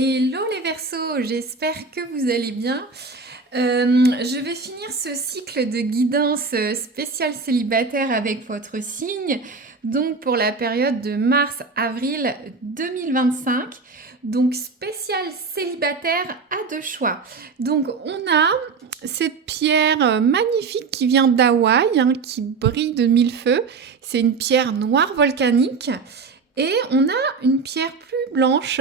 Hello les Verseaux, j'espère que vous allez bien. Je vais finir ce cycle de guidance spéciale célibataire avec votre signe, donc pour la période de mars-avril 2025. Donc spécial célibataire à deux choix. Donc on a cette pierre magnifique qui vient d'Hawaï, qui brille de mille feux. C'est une pierre noire volcanique. Et on a une pierre plus blanche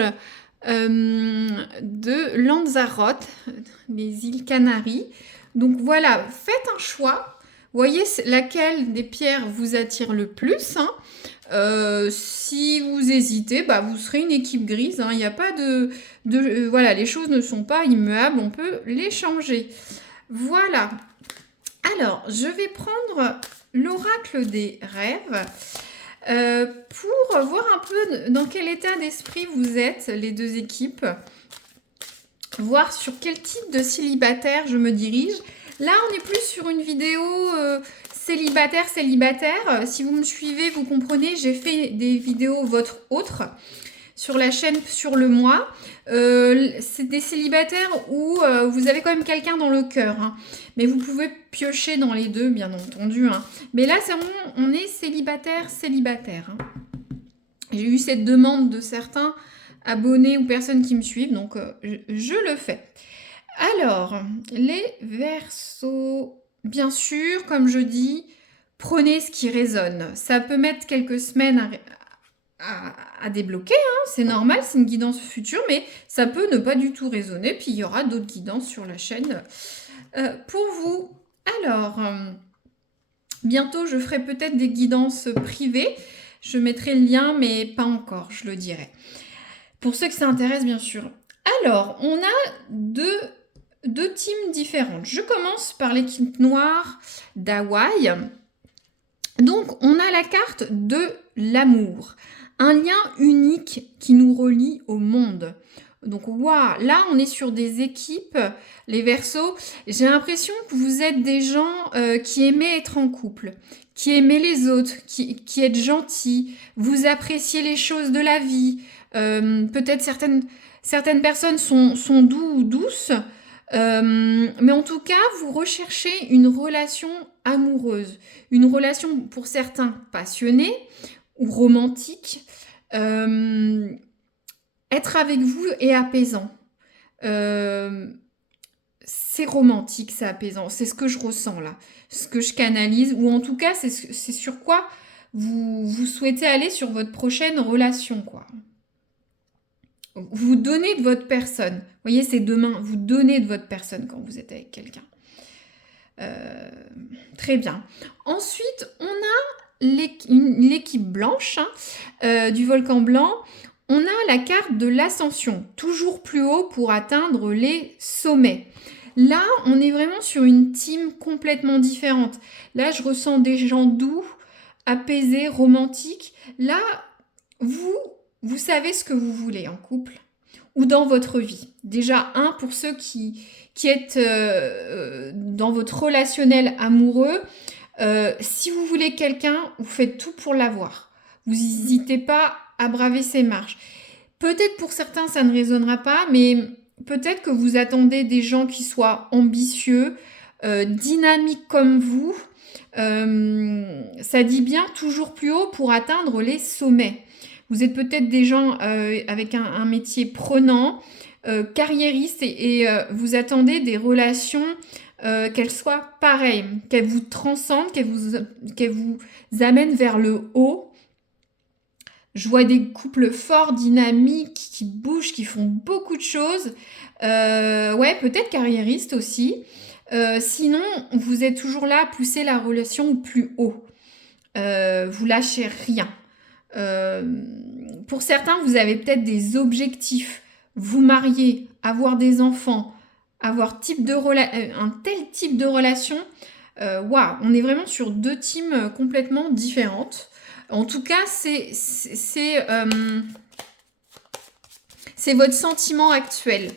de Lanzarote, les îles Canaries. Donc voilà, faites un choix. Voyez laquelle des pierres vous attire le plus. Si vous hésitez, vous serez une équipe grise. Il n'y a pas voilà, les choses ne sont pas immuables, on peut les changer. Voilà. Alors, je vais prendre l'oracle des rêves. Pour voir un peu dans quel état d'esprit vous êtes, les deux équipes, voir sur quel type de célibataire je me dirige. Là, on est plus sur une vidéo célibataire. Si vous me suivez, vous comprenez, j'ai fait des vidéos votre autre sur la chaîne sur le mois. C'est des célibataires où vous avez quand même quelqu'un dans le cœur. Mais vous pouvez piocher dans les deux, bien entendu. Mais là, c'est vraiment, on est célibataire. J'ai eu cette demande de certains abonnés ou personnes qui me suivent, donc je le fais. Alors, les Verseaux, bien sûr, comme je dis, prenez ce qui résonne. Ça peut mettre quelques semaines à débloquer, c'est normal, c'est une guidance future, mais ça peut ne pas du tout résonner, puis il y aura d'autres guidances sur la chaîne pour vous. Alors, bientôt je ferai peut-être des guidances privées, je mettrai le lien, mais pas encore, je le dirai. Pour ceux que ça intéresse, bien sûr. Alors, on a deux teams différentes. Je commence par l'équipe noire d'Hawaï. Donc, on a la carte de l'amour. Un lien unique qui nous relie au monde. Donc, waouh, là, on est sur des équipes, les Verseaux. J'ai l'impression que vous êtes des gens qui aimaient être en couple, qui aimaient les autres, qui êtes gentils, vous appréciez les choses de la vie. Peut-être certaines personnes sont doux ou douces, mais en tout cas, vous recherchez une relation amoureuse, une relation pour certains passionnée ou romantique. Être avec vous est apaisant. C'est romantique, c'est apaisant. C'est ce que je ressens là, ce que je canalise, ou en tout cas, c'est sur quoi vous souhaitez aller sur votre prochaine relation, quoi. Vous donnez de votre personne. Vous voyez, c'est demain. Vous donnez de votre personne quand vous êtes avec quelqu'un. Très bien. Ensuite, on a l'équipe blanche du volcan blanc. On a la carte de l'ascension, toujours plus haut pour atteindre les sommets. Là, on est vraiment sur une team complètement différente. Là, je ressens des gens doux, apaisés, romantiques. Là, vous savez ce que vous voulez en couple ou dans votre vie. Déjà, pour ceux qui êtes dans votre relationnel amoureux, si vous voulez quelqu'un, vous faites tout pour l'avoir. Vous n'hésitez pas à braver ses marches. Peut-être pour certains, ça ne résonnera pas, mais peut-être que vous attendez des gens qui soient ambitieux, dynamiques comme vous. Ça dit bien toujours plus haut pour atteindre les sommets. Vous êtes peut-être des gens avec un métier prenant, carriériste, et vous attendez des relations qu'elles soient pareilles, qu'elles vous transcendent, qu'elles vous amènent vers le haut. Je vois des couples forts, dynamiques, qui bougent, qui font beaucoup de choses. Ouais, peut-être carriéristes aussi. Sinon, vous êtes toujours là à pousser la relation au plus haut. Vous lâchez rien. Pour certains, vous avez peut-être des objectifs. Vous marier, avoir des enfants, avoir un tel type de relation. Waouh, on est vraiment sur deux teams complètement différentes. En tout cas, c'est votre sentiment actuel,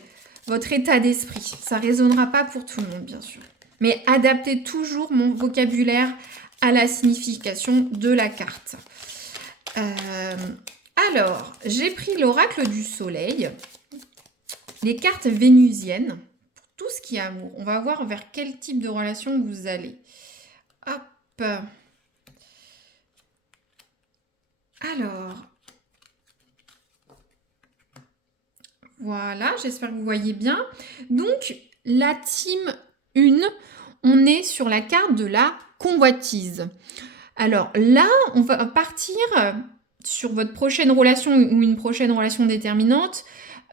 votre état d'esprit. Ça ne résonnera pas pour tout le monde, bien sûr. Mais adaptez toujours mon vocabulaire à la signification de la carte. Alors, j'ai pris l'oracle du soleil. les cartes vénusiennes, pour tout ce qui est amour. On va voir vers quel type de relation vous allez. Hop. Alors, voilà, j'espère que vous voyez bien. Donc, la team 1, on est sur la carte de la convoitise. Alors là, on va partir sur votre prochaine relation ou une prochaine relation déterminante,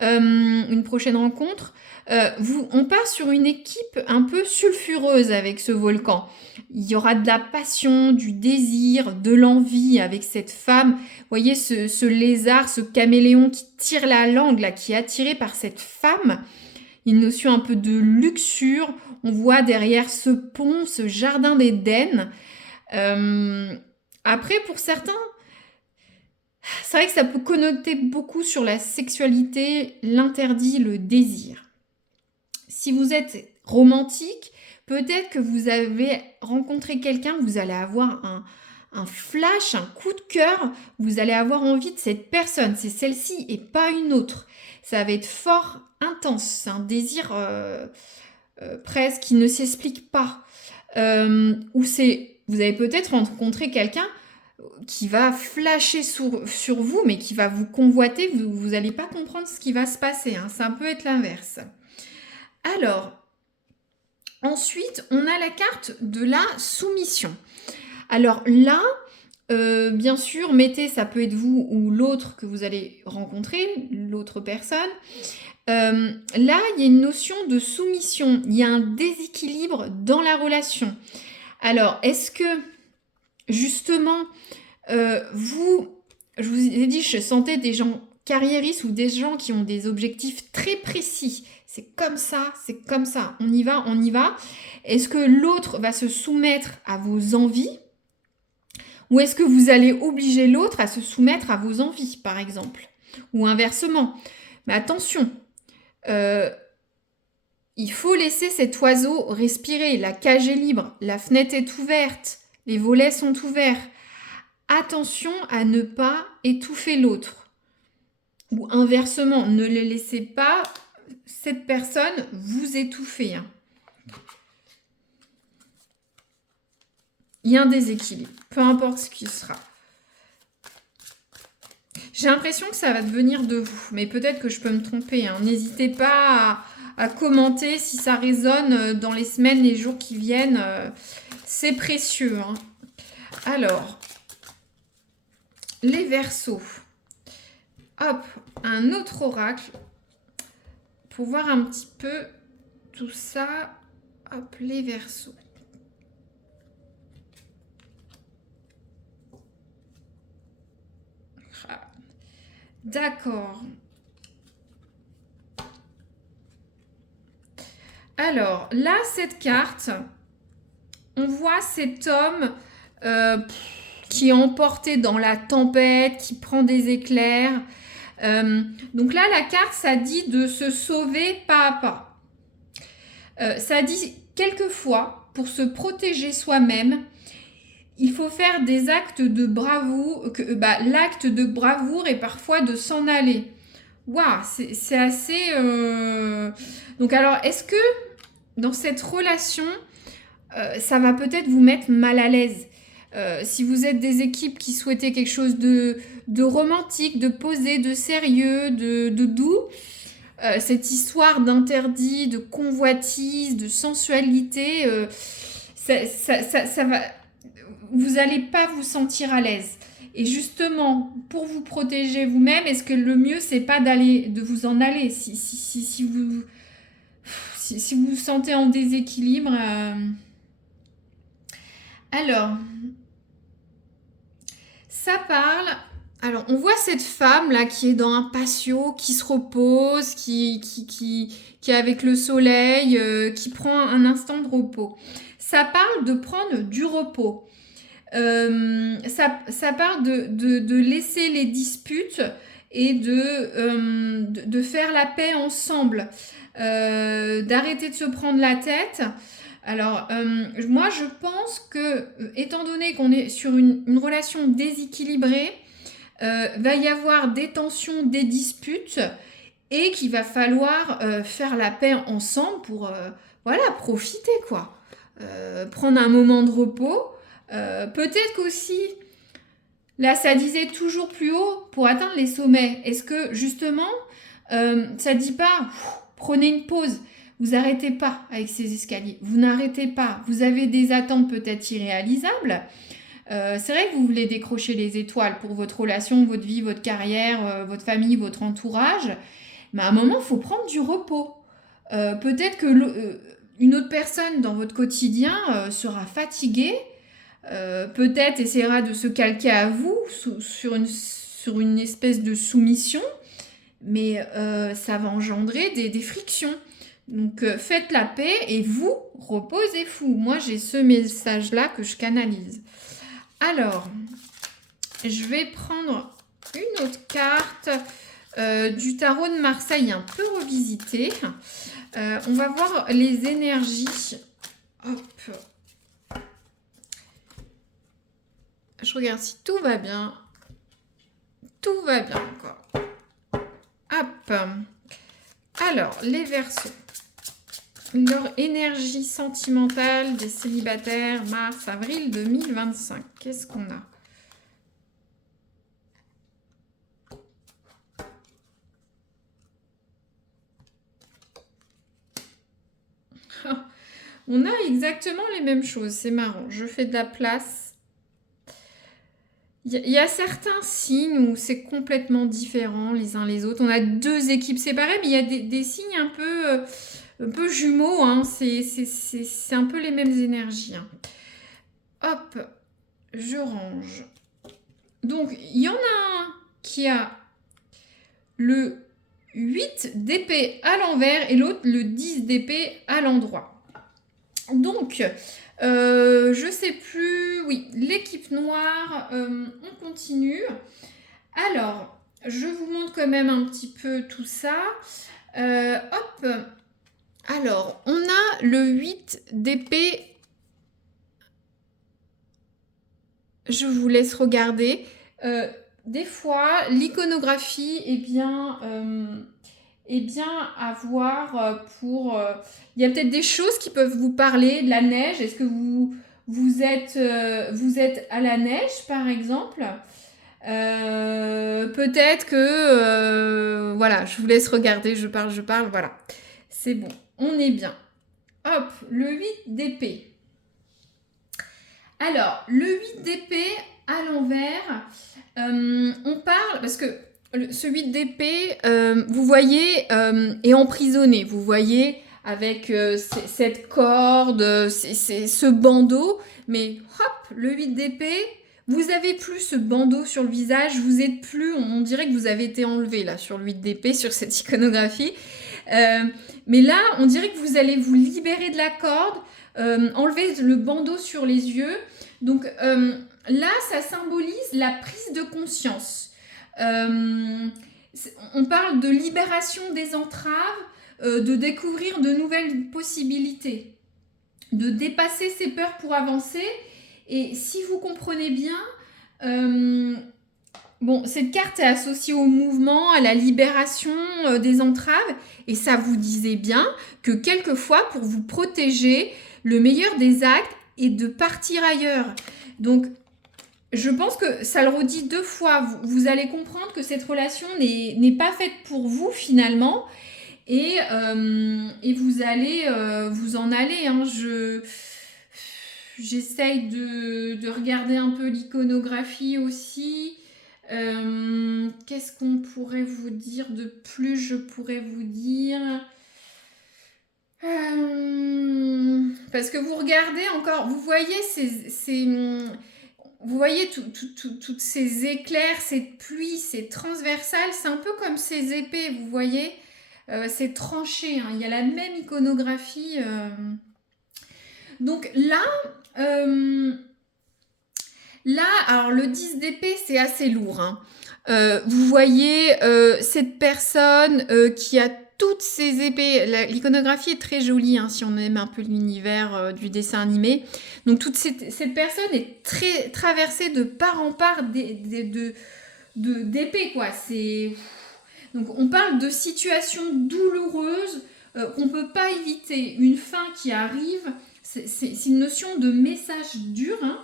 une prochaine rencontre. On part sur une équipe un peu sulfureuse avec ce volcan. Il y aura de la passion, du désir, de l'envie avec cette femme. Vous voyez ce lézard, ce caméléon qui tire la langue, là, qui est attiré par cette femme. Une notion un peu de luxure. On voit derrière ce pont, ce jardin d'Éden. Après, pour certains, c'est vrai que ça peut connoter beaucoup sur la sexualité, l'interdit, le désir. Si vous êtes romantique, peut-être que vous avez rencontré quelqu'un, vous allez avoir un flash, un coup de cœur, vous allez avoir envie de cette personne, c'est celle-ci et pas une autre. Ça va être fort intense, c'est un désir presque qui ne s'explique pas. Vous avez peut-être rencontré quelqu'un qui va flasher sur vous, mais qui va vous convoiter, vous n'allez pas comprendre ce qui va se passer, hein. Ça peut être l'inverse. Alors, ensuite, on a la carte de la soumission. Alors là, bien sûr, ça peut être vous ou l'autre que vous allez rencontrer, l'autre personne. Là, il y a une notion de soumission, il y a un déséquilibre dans la relation. Alors, est-ce que, justement, je vous ai dit, je sentais des gens carriéristes ou des gens qui ont des objectifs très précis. C'est comme ça, on y va, on y va. Est-ce que l'autre va se soumettre à vos envies ou est-ce que vous allez obliger l'autre à se soumettre à vos envies, par exemple? Ou inversement. Mais attention, il faut laisser cet oiseau respirer. La cage est libre, la fenêtre est ouverte, les volets sont ouverts. Attention à ne pas étouffer l'autre. Ou inversement, ne le laissez pas, cette personne, vous étouffer. Hein. Il y a un déséquilibre, peu importe ce qui sera. J'ai l'impression que ça va devenir de vous, mais peut-être que je peux me tromper. Hein. N'hésitez pas à commenter si ça résonne dans les semaines, les jours qui viennent. C'est précieux. Hein. Alors, les Verseaux. Hop, un autre oracle pour voir un petit peu tout ça. Hop, les Verseaux. D'accord. Alors, là, cette carte, on voit cet homme qui est emporté dans la tempête, qui prend des éclairs. Donc là, la carte, ça dit de se sauver pas à pas. Ça dit quelquefois, pour se protéger soi-même, il faut faire des actes de bravoure, l'acte de bravoure est parfois de s'en aller. Waouh, c'est assez... Donc alors, est-ce que dans cette relation, ça va peut-être vous mettre mal à l'aise? Si vous êtes des équipes qui souhaitaient quelque chose de romantique, de posé, de sérieux, de doux, cette histoire d'interdit, de convoitise, de sensualité, ça va... Vous n'allez pas vous sentir à l'aise. Et justement, pour vous protéger vous-même, est-ce que le mieux, c'est pas de vous en aller si vous vous sentez en déséquilibre. Alors, ça parle... Alors, on voit cette femme là qui est dans un patio, qui se repose, qui est avec le soleil, qui prend un instant de repos. Ça parle de prendre du repos. Ça parle de laisser les disputes et de faire la paix ensemble, d'arrêter de se prendre la tête. Alors, moi, je pense que, étant donné qu'on est sur une relation déséquilibrée, va y avoir des tensions, des disputes, et qu'il va falloir faire la paix ensemble pour voilà, profiter quoi. Prendre un moment de repos. Peut-être qu'aussi, là ça disait toujours plus haut pour atteindre les sommets. Est-ce que justement, ça dit pas, prenez une pause, vous n'arrêtez pas avec ces escaliers, vous n'arrêtez pas, vous avez des attentes peut-être irréalisables. C'est vrai que vous voulez décrocher les étoiles pour votre relation, votre vie, votre carrière, votre famille, votre entourage. Mais à un moment, il faut prendre du repos. Peut-être que une autre personne dans votre quotidien sera fatiguée, peut-être essaiera de se calquer à vous sur une espèce de soumission, mais ça va engendrer des frictions. Donc faites la paix et vous, reposez-vous. Moi, j'ai ce message-là que je canalise. Alors, je vais prendre une autre carte du tarot de Marseille un peu revisité. On va voir les énergies. Hop. Je regarde si tout va bien. Tout va bien encore. Hop. Alors, les Verseaux. Leur énergie sentimentale des célibataires mars-avril 2025. Qu'est-ce qu'on a? On a exactement les mêmes choses, c'est marrant. Je fais de la place. Il y a certains signes où c'est complètement différent les uns les autres. On a deux équipes séparées, mais il y a des signes un peu jumeaux. Hein. C'est un peu les mêmes énergies. Hein. Hop, je range. Donc, il y en a un qui a le 8 d'épée à l'envers et l'autre le 10 d'épée à l'endroit. Donc, je sais plus, oui, l'équipe noire, on continue. Alors, je vous montre quand même un petit peu tout ça. Hop, alors, on a le 8 d'épée. Je vous laisse regarder. Des fois, l'iconographie est bien à voir pour... Il y a peut-être des choses qui peuvent vous parler, de la neige. Est-ce que vous êtes à la neige, par exemple? Peut-être que... voilà, je vous laisse regarder, je parle, voilà. C'est bon, on est bien. Hop, le 8 d'épée. Alors, le 8 d'épée à l'envers, on parle, parce que ce 8 d'épée, vous voyez, est emprisonné. Vous voyez, avec cette corde, ce bandeau. Mais hop, le 8 d'épée, vous avez plus ce bandeau sur le visage. Vous êtes plus, on dirait que vous avez été enlevé là, sur le 8 d'épée, sur cette iconographie. Mais là, on dirait que vous allez vous libérer de la corde, enlever le bandeau sur les yeux. Donc là, ça symbolise la prise de conscience. On parle de libération des entraves, de découvrir de nouvelles possibilités, de dépasser ses peurs pour avancer. Et si vous comprenez bien, bon, cette carte est associée au mouvement, à la libération des entraves. Et ça vous disait bien que quelquefois, pour vous protéger, le meilleur des actes est de partir ailleurs. Donc, je pense que ça le redit 2 fois. Vous allez comprendre que cette relation n'est pas faite pour vous finalement. Et vous allez vous en aller. Hein. J'essaye de regarder un peu l'iconographie aussi. Qu'est-ce qu'on pourrait vous dire de plus? Je pourrais vous dire... parce que vous regardez encore, vous voyez vous voyez toutes ces éclairs, cette pluie, c'est transversal, c'est un peu comme ces épées, vous voyez, c'est tranché, hein, il y a la même iconographie. Donc là, alors le 10 d'épée, c'est assez lourd. Hein. Vous voyez cette personne qui a toutes ces épées. L'iconographie est très jolie, hein, si on aime un peu l'univers du dessin animé. Donc toute cette personne est très traversée de part en part d'épées, quoi. Donc on parle de situations douloureuses qu'on ne peut pas éviter. Une fin qui arrive, c'est une notion de message dur. Hein.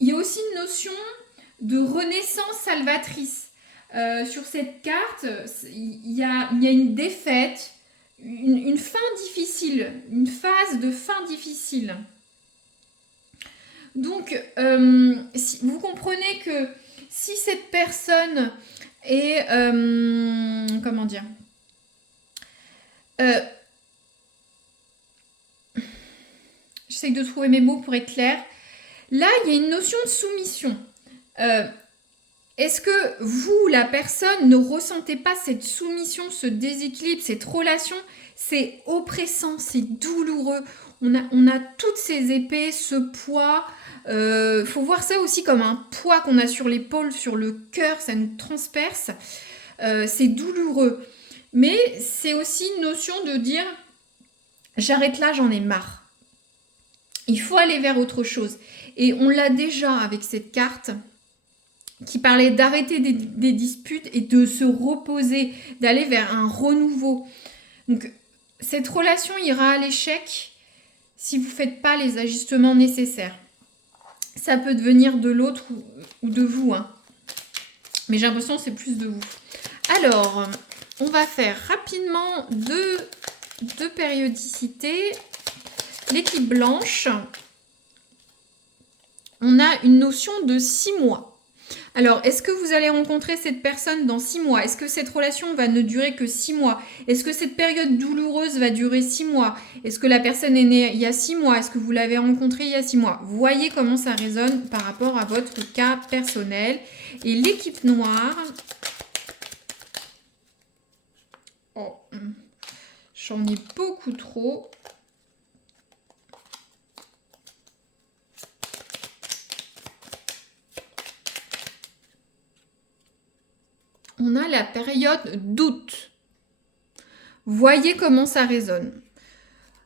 Il y a aussi une notion de renaissance salvatrice. Sur cette carte, il y a une défaite, une fin difficile, une phase de fin difficile. Donc, si vous comprenez que si cette personne est... comment dire J'essaie de trouver mes mots pour être claire. Là, il y a une notion de soumission. Est-ce que vous, la personne, ne ressentez pas cette soumission, ce déséquilibre, cette relation? C'est oppressant, c'est douloureux. On a toutes ces épées, ce poids. Faut voir ça aussi comme un poids qu'on a sur l'épaule, sur le cœur, ça nous transperce. C'est douloureux. Mais c'est aussi une notion de dire, j'arrête là, j'en ai marre. Il faut aller vers autre chose. Et on l'a déjà avec cette carte qui parlait d'arrêter des disputes et de se reposer, d'aller vers un renouveau. Donc, cette relation ira à l'échec si vous ne faites pas les ajustements nécessaires. Ça peut devenir de l'autre ou de vous. Hein. Mais j'ai l'impression que c'est plus de vous. Alors, on va faire rapidement deux périodicités. L'équipe blanche, on a une notion de 6 mois. Alors, est-ce que vous allez rencontrer cette personne dans 6 mois? Est-ce que cette relation va ne durer que 6 mois? Est-ce que cette période douloureuse va durer 6 mois? Est-ce que la personne est née il y a 6 mois? Est-ce que vous l'avez rencontrée il y a 6 mois? Vous voyez comment ça résonne par rapport à votre cas personnel. Et l'équipe noire... Oh, j'en ai beaucoup trop. On a la période d'août. Voyez comment ça résonne.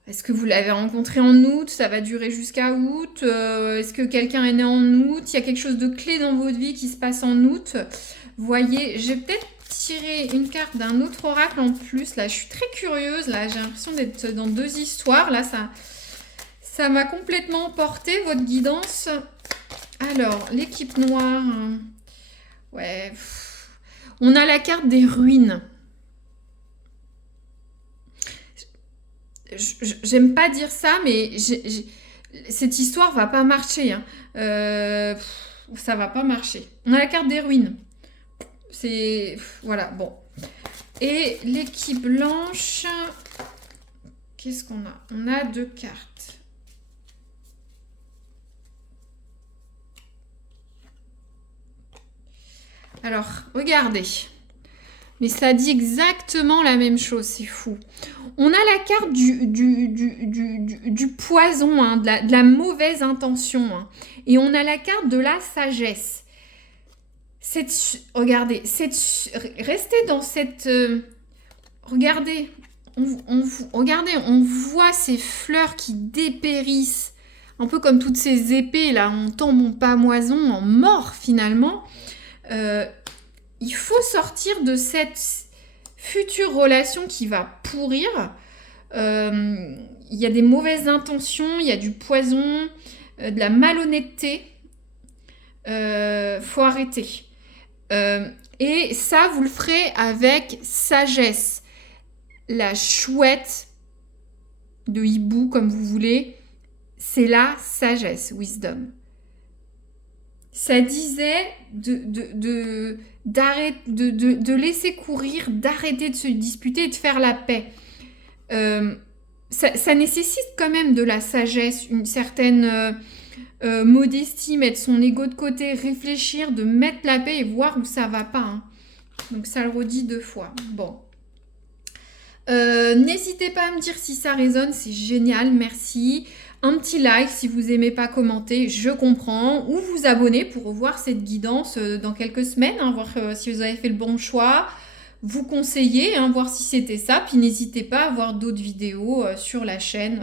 Est-ce que vous l'avez rencontré en août? Ça va durer jusqu'à août? Est-ce que quelqu'un est né en août? Il y a quelque chose de clé dans votre vie qui se passe en août? Voyez, j'ai peut-être tiré une carte d'un autre oracle en plus. Là, je suis très curieuse. Là, j'ai l'impression d'être dans 2 histoires. Là, ça m'a complètement emporté, votre guidance. Alors, l'équipe noire. Ouais... On a la carte des ruines. J'aime pas dire ça, mais cette histoire va pas marcher. Hein. Ça va pas marcher. On a la carte des ruines. C'est... Voilà, bon. Et l'équipe blanche... Qu'est-ce qu'on a? On a 2 cartes. Alors, regardez. Mais ça dit exactement la même chose, c'est fou. On a la carte du poison, hein, de la mauvaise intention. Hein, et on a la carte de la sagesse. Regardez, restez dans cette... regardez, regardez, on voit ces fleurs qui dépérissent. Un peu comme toutes ces épées, là, on tombe en pamoison, en mort, finalement. Il faut sortir de cette future relation qui va pourrir. Il y a des mauvaises intentions, il y a du poison, de la malhonnêteté. Faut arrêter. Et ça, vous le ferez avec sagesse. La chouette de hibou, comme vous voulez, c'est la sagesse, wisdom. Ça disait de laisser courir, d'arrêter de se disputer et de faire la paix. Ça nécessite quand même de la sagesse, une certaine modestie, mettre son ego de côté, réfléchir, de mettre la paix et voir où ça va pas. Hein. Donc ça le redit 2 fois. Bon. N'hésitez pas à me dire si ça résonne, c'est génial, merci. Un petit like si vous aimez pas commenter, je comprends. Ou vous abonner pour revoir cette guidance dans quelques semaines, hein, voir si vous avez fait le bon choix. Vous conseiller, hein, voir si c'était ça. Puis n'hésitez pas à voir d'autres vidéos sur la chaîne.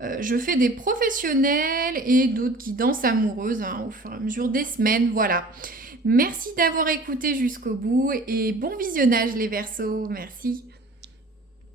Je fais des professionnels et d'autres guidances amoureuses hein, au fur et à mesure des semaines. Voilà. Merci d'avoir écouté jusqu'au bout et bon visionnage les Verseaux. Merci.